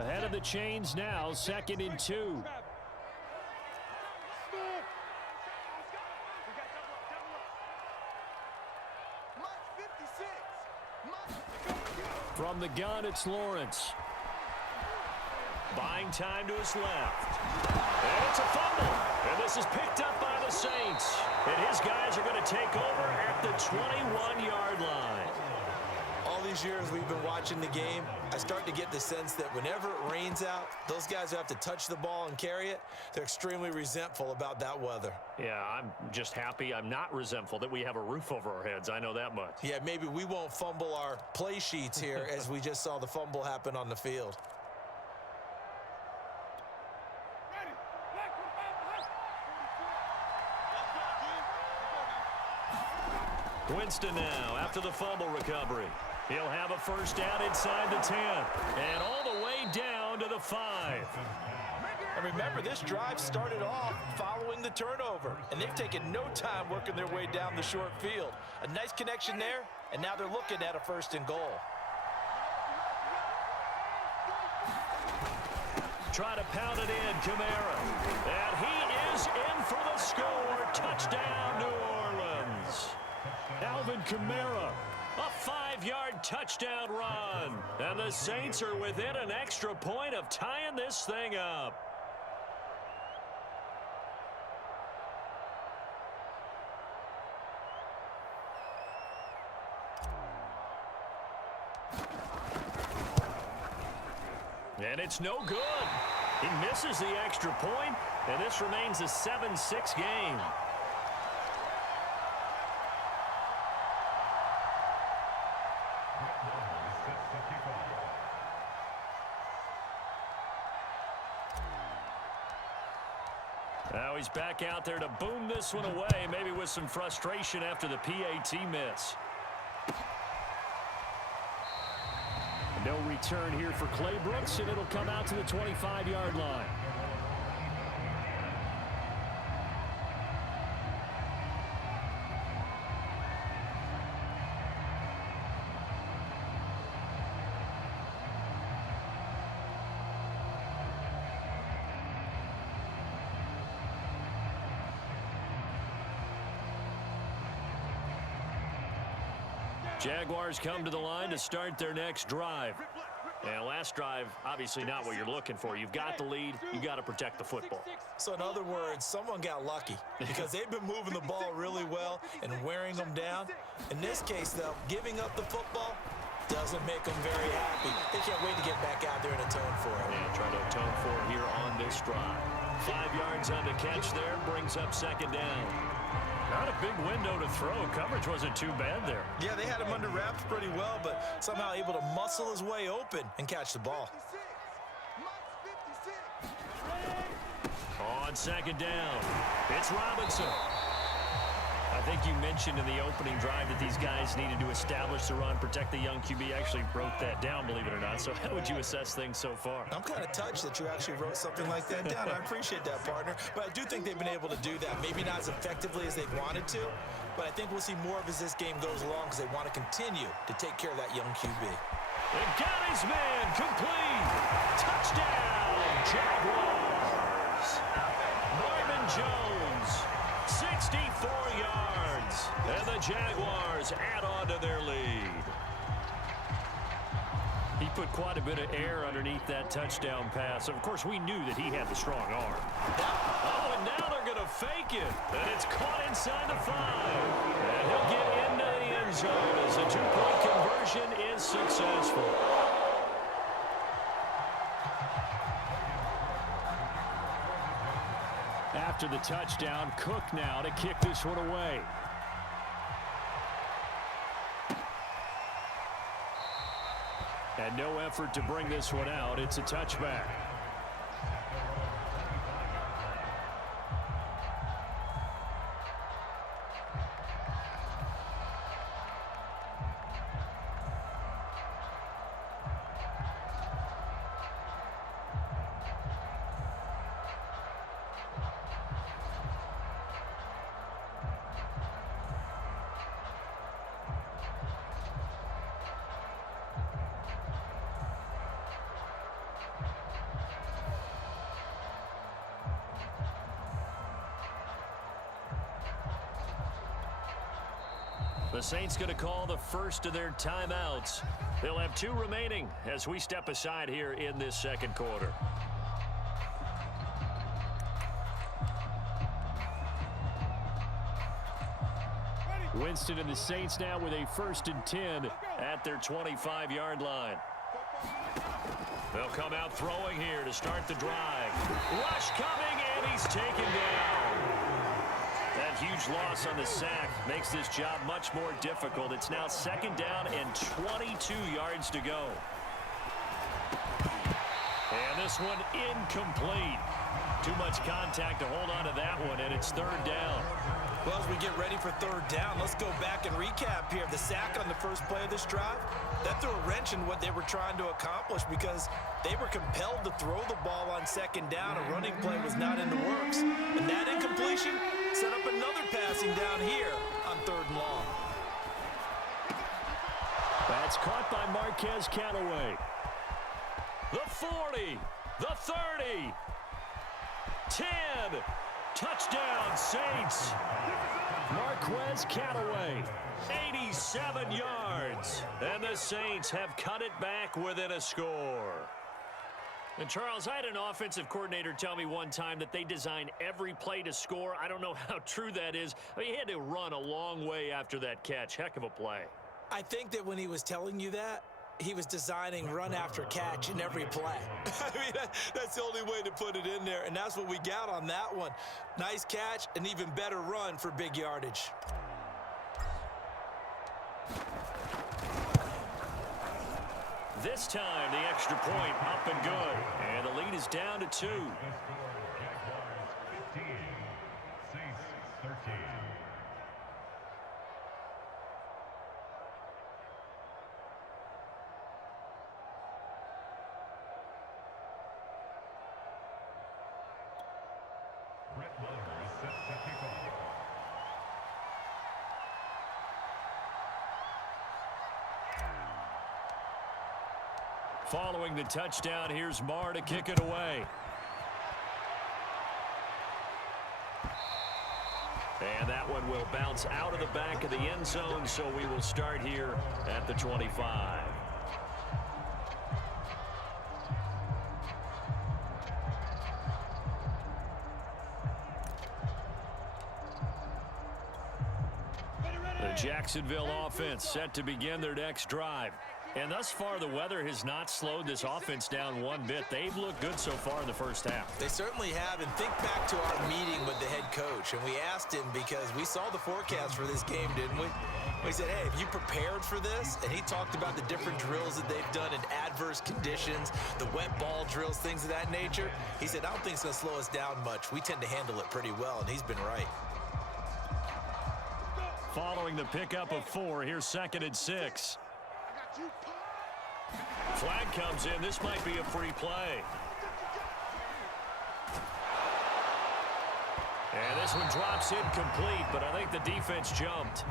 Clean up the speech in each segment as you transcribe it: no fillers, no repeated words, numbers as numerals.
Ahead of the chains now, 2nd and 2. From the gun, it's Lawrence. Buying time to his left. And it's a fumble. And this is picked up by the Saints. And his guys are going to take over at the 21-yard line. All these years we've been watching the game, I start to get the sense that whenever it rains out, those guys who have to touch the ball and carry it, they're extremely resentful about that weather. Yeah, I'm just happy I'm not resentful that we have a roof over our heads. I know that much. Yeah, maybe we won't fumble our play sheets here as we just saw the fumble happen on the field. Winston now after the fumble recovery. He'll have a first down inside the 10 and all the way down to the 5. And remember, this drive started off following the turnover, and they've taken no time working their way down the short field. A nice connection there, and now they're looking at a 1st and goal. Try to pound it in, Kamara. And he is in for the score. Touchdown, New Orleans. Alvin Kamara, a 5-yard touchdown run. And the Saints are within an extra point of tying this thing up. And it's no good. He misses the extra point, and this remains a 7-6 game. Now he's back out there to boom this one away, maybe with some frustration after the PAT miss. No return here for Clay Brooks, and it'll come out to the 25-yard line. Jaguars come to the line to start their next drive. And last drive, obviously not what you're looking for. You've got the lead. You've got to protect the football. So in other words, someone got lucky because they've been moving the ball really well and wearing them down. In this case, though, giving up the football doesn't make them very happy. They can't wait to get back out there and atone for it. And try to atone for it here on this drive. 5 yards on the catch there, brings up 2nd down. Not a big window to throw. Coverage wasn't too bad there. Yeah, they had him under wraps pretty well, but somehow able to muscle his way open and catch the ball. On 2nd down, it's Robinson. I think you mentioned in the opening drive that these guys needed to establish the run, protect the young QB. Actually broke that down, believe it or not. So how would you assess things so far? I'm kind of touched that you actually wrote something like that down. I appreciate that, partner. But I do think they've been able to do that. Maybe not as effectively as they wanted to, but I think we'll see more of as this game goes along because they want to continue to take care of that young QB. They got his man complete. Touchdown, Jaguars. Marvin Jones, 64 yards. And the Jaguars add on to their lead. He put quite a bit of air underneath that touchdown pass. Of course, we knew that he had the strong arm. Oh, and now they're going to fake it. And it's caught inside the 5. And he'll get into the end zone as the 2-point conversion is successful. After the touchdown, Cook now to kick this one away. And no effort to bring this one out. It's a touchback. The Saints going to call the first of their timeouts. They'll have 2 remaining as we step aside here in this second quarter. Winston and the Saints now with a 1st and 10 at their 25-yard line. They'll come out throwing here to start the drive. Rush coming, and he's taken down. That huge loss on the sack makes this job much more difficult. It's now 2nd down and 22 yards to go. And this one incomplete. Too much contact to hold on to that one, and it's 3rd down. Well, as we get ready for 3rd down, let's go back and recap here. The sack on the first play of this drive, that threw a wrench in what they were trying to accomplish because they were compelled to throw the ball on 2nd down. A running play was not in the works. And that incompletion set up another passing down here on 3rd and long. That's caught by Marquez Callaway. The 40, the 30, 10. Touchdown, Saints. Marquez Callaway, 87 yards. And the Saints have cut it back within a score. And, Charles, I had an offensive coordinator tell me one time that they design every play to score. I don't know how true that is. I mean, he had to run a long way after that catch. Heck of a play. I think that when he was telling you that, he was designing run after catch in every play. I mean, that's the only way to put it in there, and that's what we got on that one. Nice catch, an even better run for big yardage. This time, the extra point up and good, and the lead is down to 2. Following the touchdown, here's Marr to kick it away. And that one will bounce out of the back of the end zone, so we will start here at the 25. The Jacksonville offense set to begin their next drive. And thus far, the weather has not slowed this offense down one bit. They've looked good so far in the first half. They certainly have. And think back to our meeting with the head coach. And we asked him because we saw the forecast for this game, didn't we? We said, hey, have you prepared for this? And he talked about the different drills that they've done in adverse conditions, the wet ball drills, things of that nature. He said, I don't think it's going to slow us down much. We tend to handle it pretty well, and he's been right. Following the pickup of 4, here's 2nd and 6. Flag comes in. This might be a free play. And this one drops incomplete, but I think the defense jumped.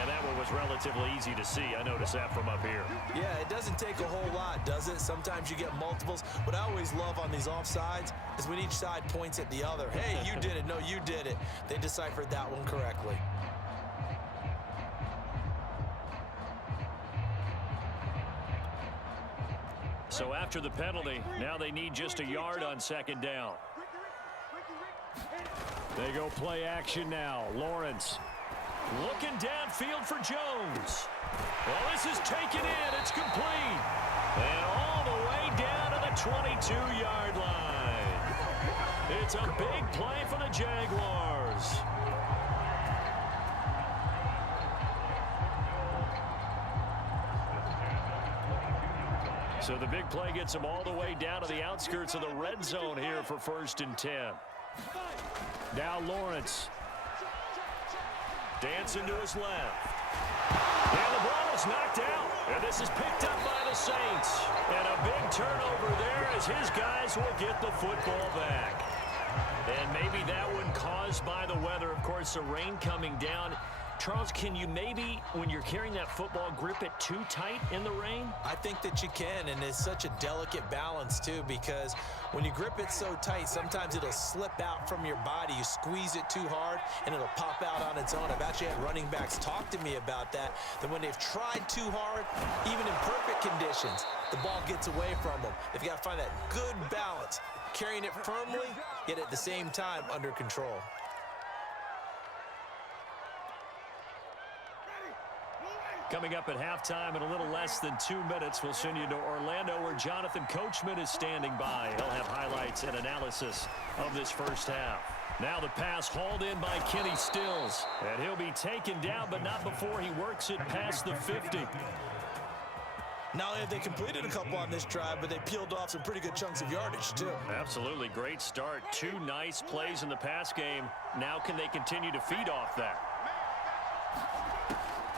And that one was relatively easy to see. I noticed that from up here. Yeah, it doesn't take a whole lot, does it? Sometimes you get multiples. What I always love on these offsides is when each side points at the other. Hey, you did it. No, you did it. They deciphered that one correctly. So after the penalty, now they need just a yard on 2nd down. They go play action now. Lawrence looking downfield for Jones. Well, this is taken in. It's complete. And all the way down to the 22-yard line. It's a big play for the Jaguars. So the big play gets them all the way down to the outskirts of the red zone here for 1st and 10. Now Lawrence. Dancing to his left. And the ball is knocked out. And this is picked up by the Saints. And a big turnover there as his guys will get the football back. And maybe that one caused by the weather. Of course, the rain coming down Charles, can you maybe, when you're carrying that football, grip it too tight in the rain? I think that you can, and it's such a delicate balance, too, because when you grip it so tight, sometimes it'll slip out from your body. You squeeze it too hard, and it'll pop out on its own. I've actually had running backs talk to me about that when they've tried too hard, even in perfect conditions, the ball gets away from them. They've got to find that good balance, carrying it firmly, yet at the same time under control. Coming up at halftime in a little less than 2 minutes, we'll send you to Orlando where Jonathan Coachman is standing by. He'll have highlights and analysis of this first half. Now the pass hauled in by Kenny Stills. And he'll be taken down, but not before he works it past the 50. Not only have they completed a couple on this drive, but they peeled off some pretty good chunks of yardage, too. Absolutely. Great start. 2 nice plays in the pass game. Now can they continue to feed off that?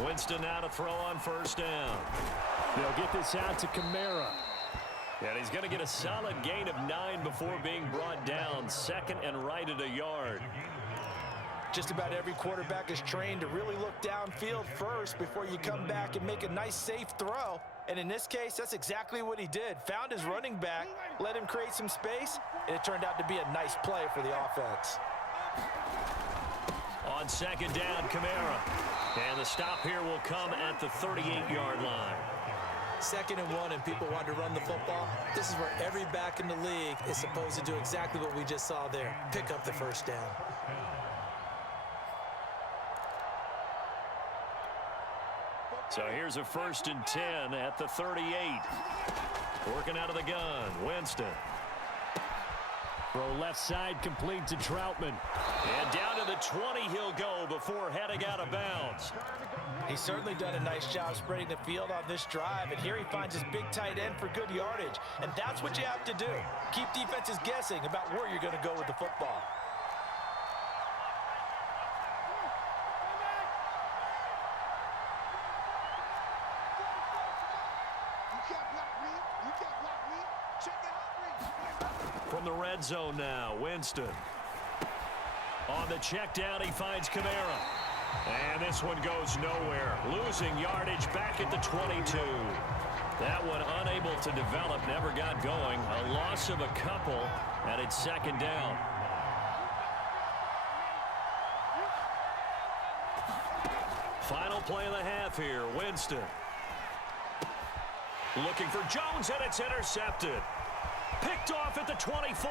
Winston now to throw on first down. They'll get this out to Kamara. And he's going to get a solid gain of 9 before being brought down. Second and right at a yard. Just about every quarterback is trained to really look downfield first before you come back and make a nice, safe throw. And in this case, that's exactly what he did. Found his running back, let him create some space, and it turned out to be a nice play for the offense. On second down, Kamara. And the stop here will come at the 38-yard line. 2nd and 1, and people want to run the football. This is where every back in the league is supposed to do exactly what we just saw there. Pick up the first down. So here's a 1st and 10 at the 38. Working out of the gun, Winston. Throw left side complete to Troutman. And down to the 20 he'll go before heading out of bounds. He's certainly done a nice job spreading the field on this drive, and here he finds his big tight end for good yardage. And that's what you have to do. Keep defenses guessing about where you're going to go with the football. From the red zone now, Winston. On the check down, he finds Kamara. And this one goes nowhere. Losing yardage back at the 22. That one unable to develop, never got going. A loss of a couple, and it's 2nd down. Final play of the half here, Winston. Looking for Jones, and it's intercepted. Picked off at the 24.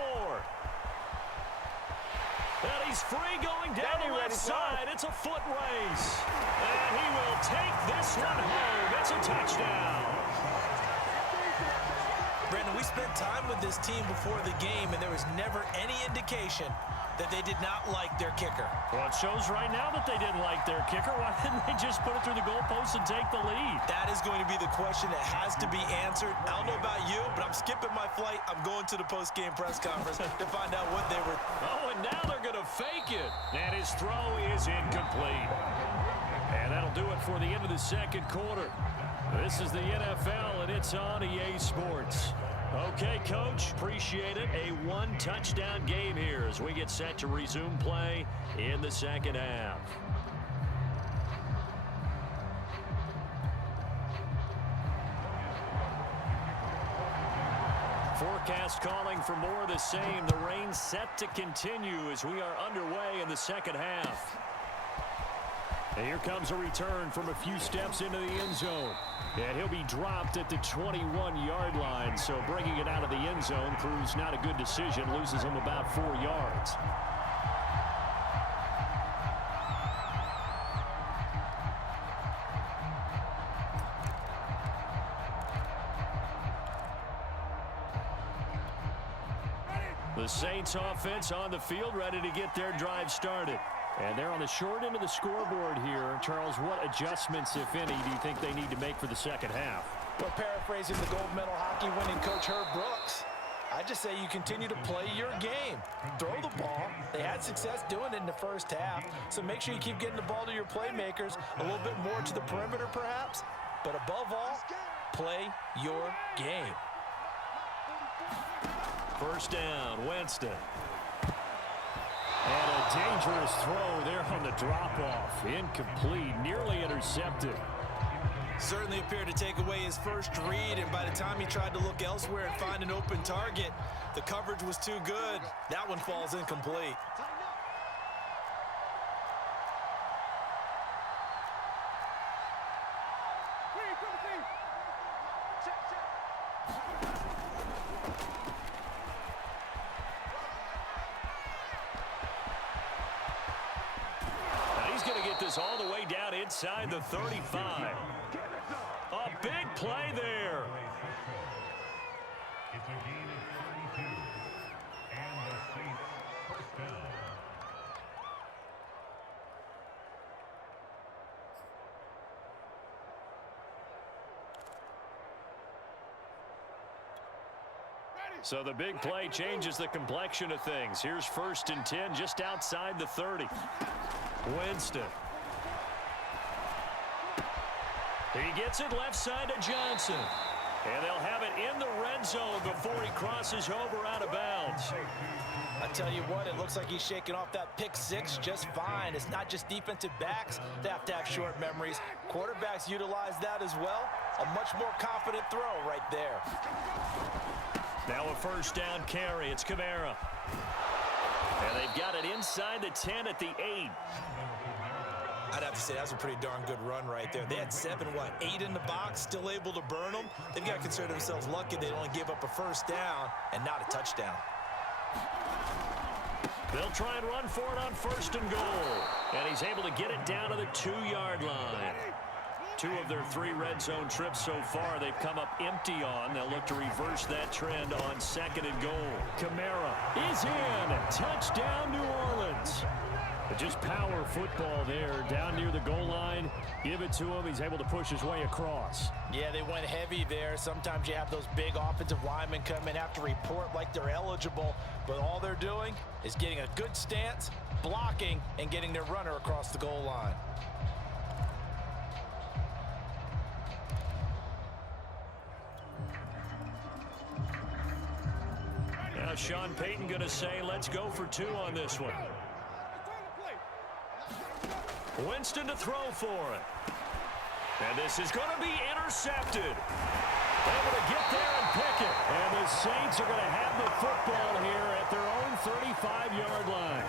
And he's free going down the left side. It's a foot race. And he will take this one home. It's a touchdown. Brandon, we spent time with this team before the game, and there was never any indication that they did not like their kicker. Well, it shows right now that they didn't like their kicker. Why didn't they just put it through the goalpost and take the lead? That is going to be the question that has to be answered. I don't know about you, but I'm skipping my flight. I'm going to the post-game press conference to find out what they were. Oh, and now they're going to fake it. And his throw is incomplete. And that'll do it for the end of the 2nd quarter. This is the NFL, and it's on EA Sports. Okay, Coach, appreciate it. A 1-touchdown game here as we get set to resume play in the 2nd half. Forecast calling for more of the same. The rain set to continue as we are underway in the 2nd half. And here comes a return from a few steps into the end zone. And he'll be dropped at the 21-yard line. So bringing it out of the end zone proves not a good decision. Loses him about 4 yards. The Saints offense on the field, ready to get their drive started. And they're on the short end of the scoreboard here. Charles, what adjustments, if any, do you think they need to make for the 2nd half? Well, paraphrasing the gold medal hockey winning coach Herb Brooks, I just say you continue to play your game. Throw the ball. They had success doing it in the first half, so make sure you keep getting the ball to your playmakers, a little bit more to the perimeter perhaps, but above all, play your game. First down, Winston. And a dangerous throw there on the drop-off. Incomplete, nearly intercepted. Certainly appeared to take away his first read, and by the time he tried to look elsewhere and find an open target, the coverage was too good. That one falls incomplete. He's going to get this all the way down inside the 35. A big play there. It's a gain of 32. And the Saints first down. So the big play changes the complexion of things. Here's 1st and 10 just outside the 30. Winston. He gets it left side to Johnson. And they'll have it in the red zone before he crosses over out of bounds. I tell you what, it looks like he's shaking off that pick six just fine. It's not just defensive backs that have to have short memories. Quarterbacks utilize that as well. A much more confident throw right there. Now a 1st down carry. It's Kamara. And they've got it inside the 10 at the 8. I'd have to say that was a pretty darn good run right there. They had 8 in the box, still able to burn them. They've got to consider themselves lucky they only gave up a 1st down and not a touchdown. They'll try and run for it on 1st and goal. And he's able to get it down to the 2-yard line. 2 of their 3 red zone trips so far they've come up empty on. They'll look to reverse that trend on 2nd and goal. Kamara is in. Touchdown, New Orleans. But just power football there down near the goal line. Give it to him. He's able to push his way across. Yeah, they went heavy there. Sometimes you have those big offensive linemen come in, have to report like they're eligible. But all they're doing is getting a good stance, blocking, and getting their runner across the goal line. Now Sean Payton going to say, let's go for 2 on this one. Winston to throw for it. And this is going to be intercepted. Able to get there and pick it. And the Saints are going to have the football here at their own 35-yard line.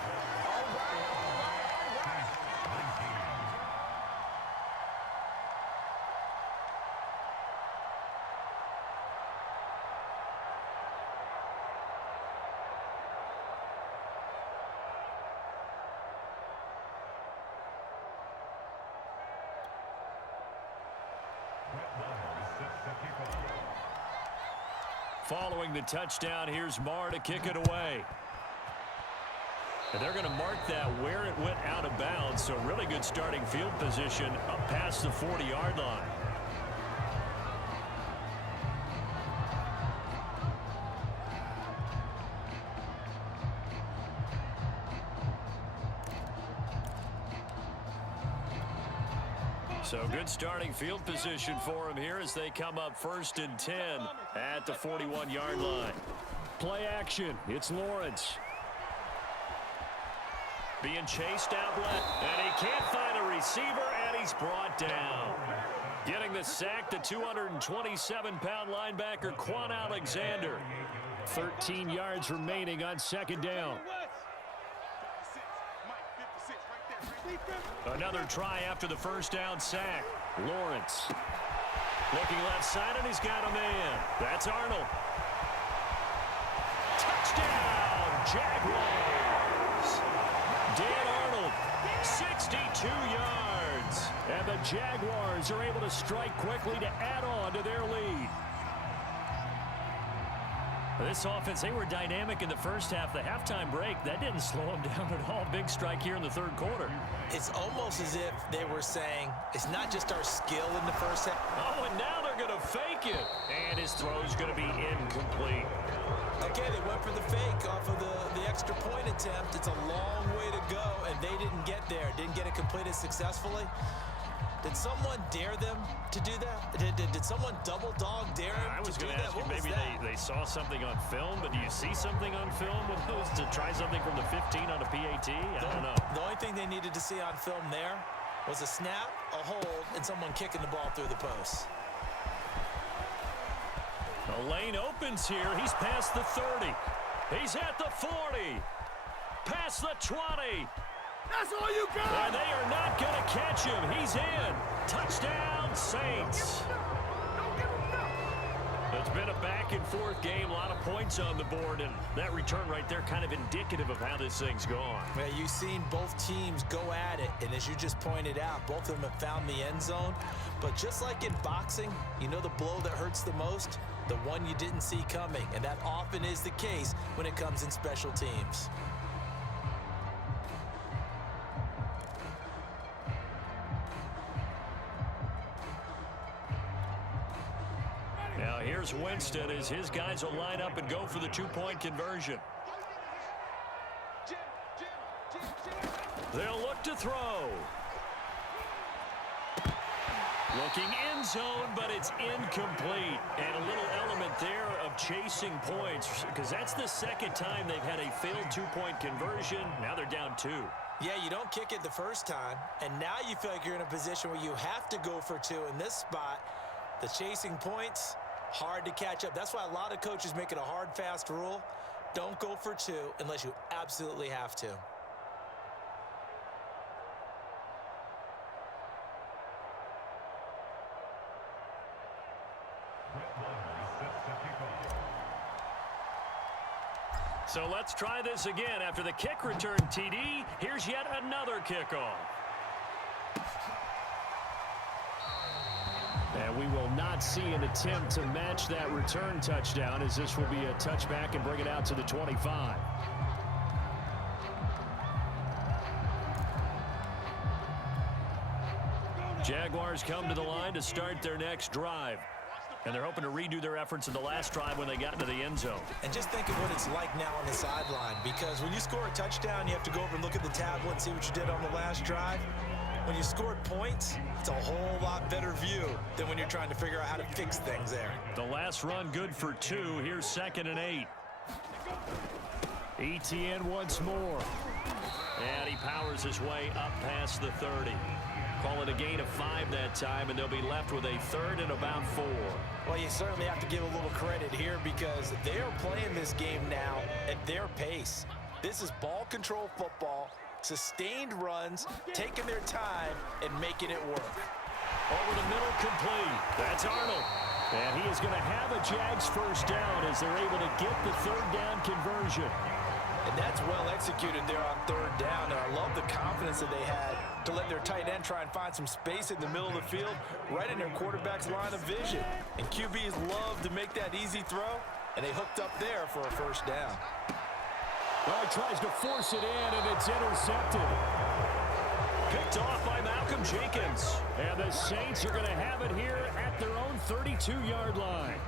Following the touchdown, here's Marr to kick it away. And they're going to mark that where it went out of bounds, so really good starting field position up past the 40-yard line. So good starting field position for him here as they come up 1st and 10 at the 41-yard line. Play action. It's Lawrence. Being chased out left, and he can't find a receiver, and he's brought down. Getting the sack, the 227-pound linebacker, Quan Alexander. 13 yards remaining on 2nd down. Another try after the 1st down sack. Lawrence. Looking left side, and he's got a man. That's Arnold. Touchdown, Jaguars. Dan Arnold, 62 yards. And the Jaguars are able to strike quickly to add on to their lead. This offense, they were dynamic in the first half. The halftime break, that didn't slow them down at all. Big strike here in the 3rd quarter. It's almost as if they were saying, it's not just our skill in the first half. Oh, and now they're going to fake it. And his throw's going to be incomplete. Okay, they went for the fake off of the extra point attempt. It's a long way to go, and they didn't get there. Didn't get it completed successfully. Did someone dare them to do that? Did someone double dog dare him I was to do going to that? ask you, What was maybe that? they saw something on film, but do you see something on film with those to try something from the 15 on a PAT? I don't know. The only thing they needed to see on film there was a snap, a hold, and someone kicking the ball through the post. The lane opens here. He's past the 30. He's at the 40. Past the 20. That's all you got! And they are not going to catch him. He's in. Touchdown, Saints. It's been a back-and-forth game. A lot of points on the board, and that return right there kind of indicative of how this thing's gone. Well, you've seen both teams go at it, and as you just pointed out, both of them have found the end zone. But just like in boxing, you know the blow that hurts the most? The one you didn't see coming, and that often is the case when it comes in special teams. Now here's Winston as his guys will line up and go for the two-point conversion. They'll look to throw. Looking end zone, but it's incomplete. And a little element there of chasing points, because that's the second time they've had a failed two-point conversion. Now they're down 2. Yeah, you don't kick it the first time, and now you feel like you're in a position where you have to go for 2 in this spot. The chasing points, hard to catch up. That's why a lot of coaches make it a hard, fast rule. Don't go for 2 unless you absolutely have to. So let's try this again. After the kick return TD, here's yet another kickoff. And we will not see an attempt to match that return touchdown, as this will be a touchback and bring it out to the 25. Jaguars come to the line to start their next drive. And they're hoping to redo their efforts in the last drive when they got into the end zone. And just think of what it's like now on the sideline, because when you score a touchdown, you have to go over and look at the tablet and see what you did on the last drive. When you scored points, it's a whole lot better view than when you're trying to figure out how to fix things there. The last run good for 2. Here's 2nd and 8. ETN once more. And he powers his way up past the 30. Call it a gain of 5 that time, and they'll be left with a 3rd and about 4. Well, you certainly have to give a little credit here because they are playing this game now at their pace. This is ball control football, sustained runs, taking their time, and making it work. Over the middle, complete. That's Arnold. And he is going to have a Jags first down as they're able to get the 3rd down conversion. And that's well executed there on 3rd down. And I love the confidence that they had to let their tight end try and find some space in the middle of the field, right in their quarterback's line of vision. And QBs love to make that easy throw, and they hooked up there for a first down. Well, he tries to force it in, and it's intercepted. Picked off by Malcolm Jenkins. And the Saints are going to have it here at their own 32-yard line.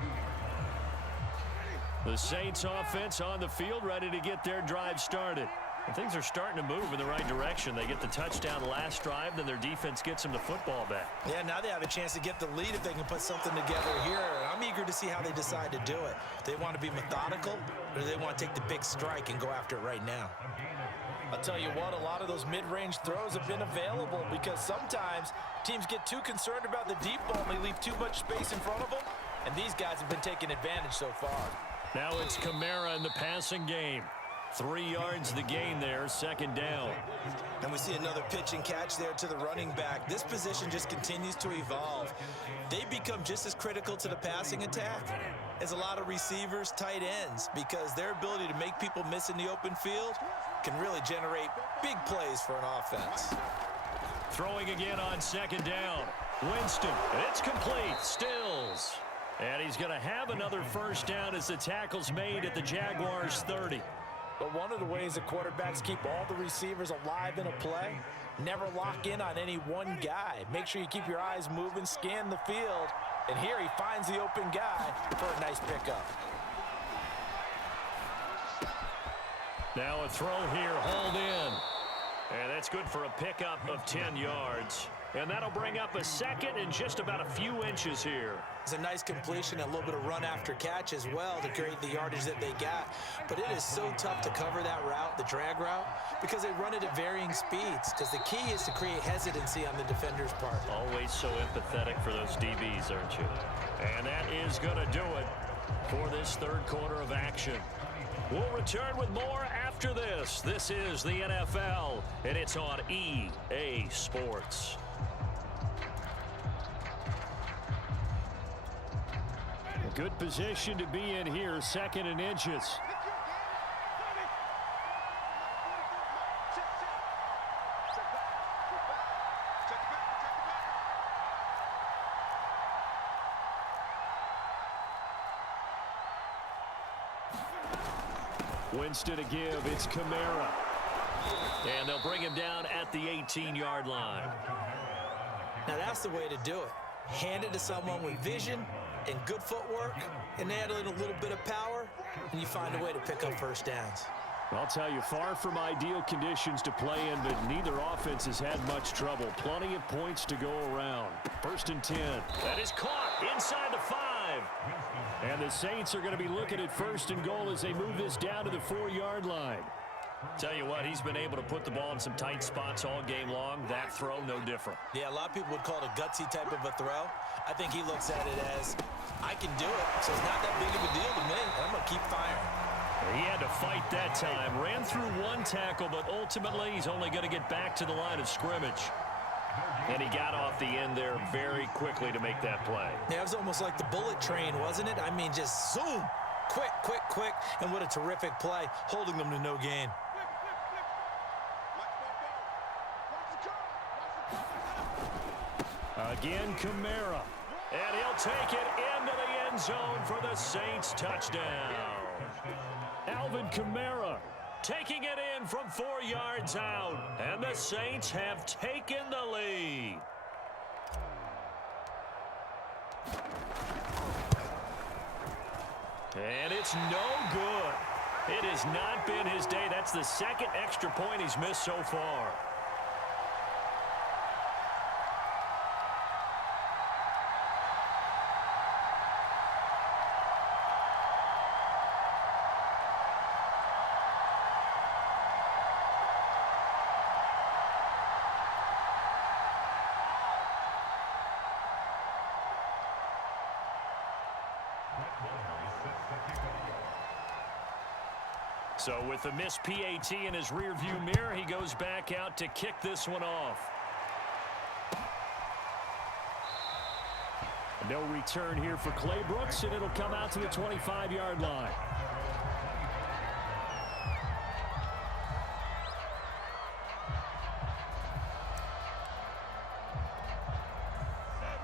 The Saints offense on the field, ready to get their drive started. And things are starting to move in the right direction. They get the touchdown last drive, then their defense gets them the football back. Yeah, now they have a chance to get the lead if they can put something together here. I'm eager to see how they decide to do it. Do they want to be methodical, or do they want to take the big strike and go after it right now? I'll tell you what, a lot of those mid-range throws have been available because sometimes teams get too concerned about the deep ball and they leave too much space in front of them, and these guys have been taking advantage so far. Now it's Kamara in the passing game. 3 yards the gain there, 2nd down. And we see another pitch and catch there to the running back. This position just continues to evolve. They become just as critical to the passing attack as a lot of receivers, tight ends, because their ability to make people miss in the open field can really generate big plays for an offense. Throwing again on 2nd down. Winston, and it's complete. Stills. And he's going to have another first down as the tackle's made at the Jaguars' 30. But one of the ways the quarterbacks keep all the receivers alive in a play, never lock in on any one guy. Make sure you keep your eyes moving, scan the field, and here he finds the open guy for a nice pickup. Now a throw here, hauled in. And that's good for a pickup of 10 yards. And that'll bring up a second and just about a few inches here. It's a nice completion, a little bit of run after catch as well to create the yardage that they got. But it is so tough to cover that route, the drag route, because they run it at varying speeds. Because the key is to create hesitancy on the defender's part. Always so empathetic for those DBs, aren't you? And that is going to do it for this third quarter of action. We'll return with more after this. This is the NFL, and it's on EA Sports. A good position to be in here, 2nd and inches. Winston to give. It's Kamara. And they'll bring him down at the 18-yard line. Now that's the way to do it. Hand it to someone with vision and good footwork, and add in a little bit of power, and you find a way to pick up first downs. I'll tell you, far from ideal conditions to play in, but neither offense has had much trouble. Plenty of points to go around. 1st and 10. That is caught inside the 5. And the Saints are going to be looking at 1st and goal as they move this down to the 4-yard line. Tell you what, he's been able to put the ball in some tight spots all game long. That throw, no different. Yeah, a lot of people would call it a gutsy type of a throw. I think he looks at it as, I can do it, so it's not that big of a deal to me, and I'm going to keep firing. He had to fight that time. Ran through one tackle, but ultimately he's only going to get back to the line of scrimmage. And he got off the end there very quickly to make that play. Yeah, it was almost like the bullet train, wasn't it? I mean, just zoom. Quick, quick, quick. And what a terrific play, holding them to no gain. Again, Kamara. And he'll take it into the end zone for the Saints touchdown. Alvin Kamara taking it in from 4 yards out. And the Saints have taken the lead. And it's no good. It has not been his day. That's the 2nd extra point he's missed so far. So with the missed PAT in his rearview mirror, he goes back out to kick this one off. No return here for Clay Brooks, and it'll come out to the 25-yard line.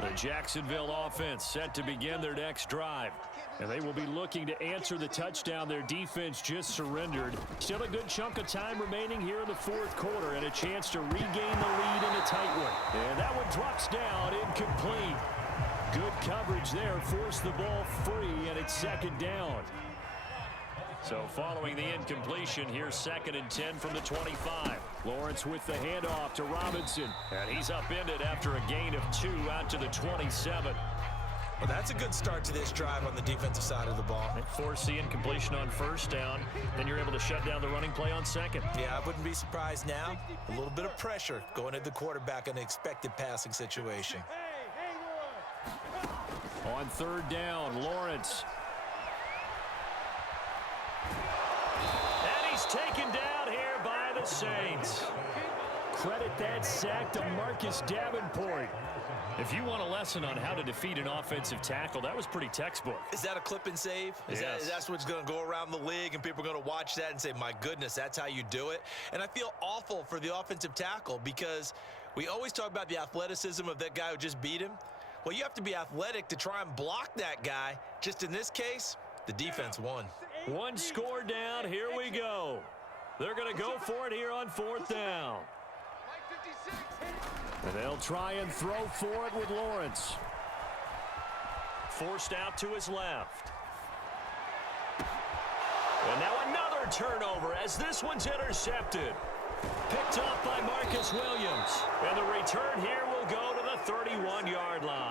The Jacksonville offense set to begin their next drive. And they will be looking to answer the touchdown their defense just surrendered. Still a good chunk of time remaining here in the 4th quarter and a chance to regain the lead in a tight one. And that one drops down, incomplete. Good coverage there, forced the ball free, and it's 2nd down. So following the incompletion, here's 2nd and 10 from the 25. Lawrence with the handoff to Robinson. And he's upended after a gain of 2 out to the 27. Well, that's a good start to this drive on the defensive side of the ball. They force the incompletion on 1st down. Then you're able to shut down the running play on 2nd. Yeah, I wouldn't be surprised now. A little bit of pressure going at the quarterback in an expected passing situation. On 3rd down, Lawrence. And he's taken down here by the Saints. Credit that sack to Marcus Davenport. If you want a lesson on how to defeat an offensive tackle, that was pretty textbook. Is that a clip and save? Yes. That's what's going to go around the league, and people are going to watch that and say, my goodness, that's how you do it? And I feel awful for the offensive tackle because we always talk about the athleticism of that guy who just beat him. Well, you have to be athletic to try and block that guy. Just in this case, the defense won. One score down. Here we go. They're going to go for it here on 4th down. And they'll try and throw for it with Lawrence. Forced out to his left. And now another turnover as this one's intercepted. Picked up by Marcus Williams. And the return here will go to the 31-yard line.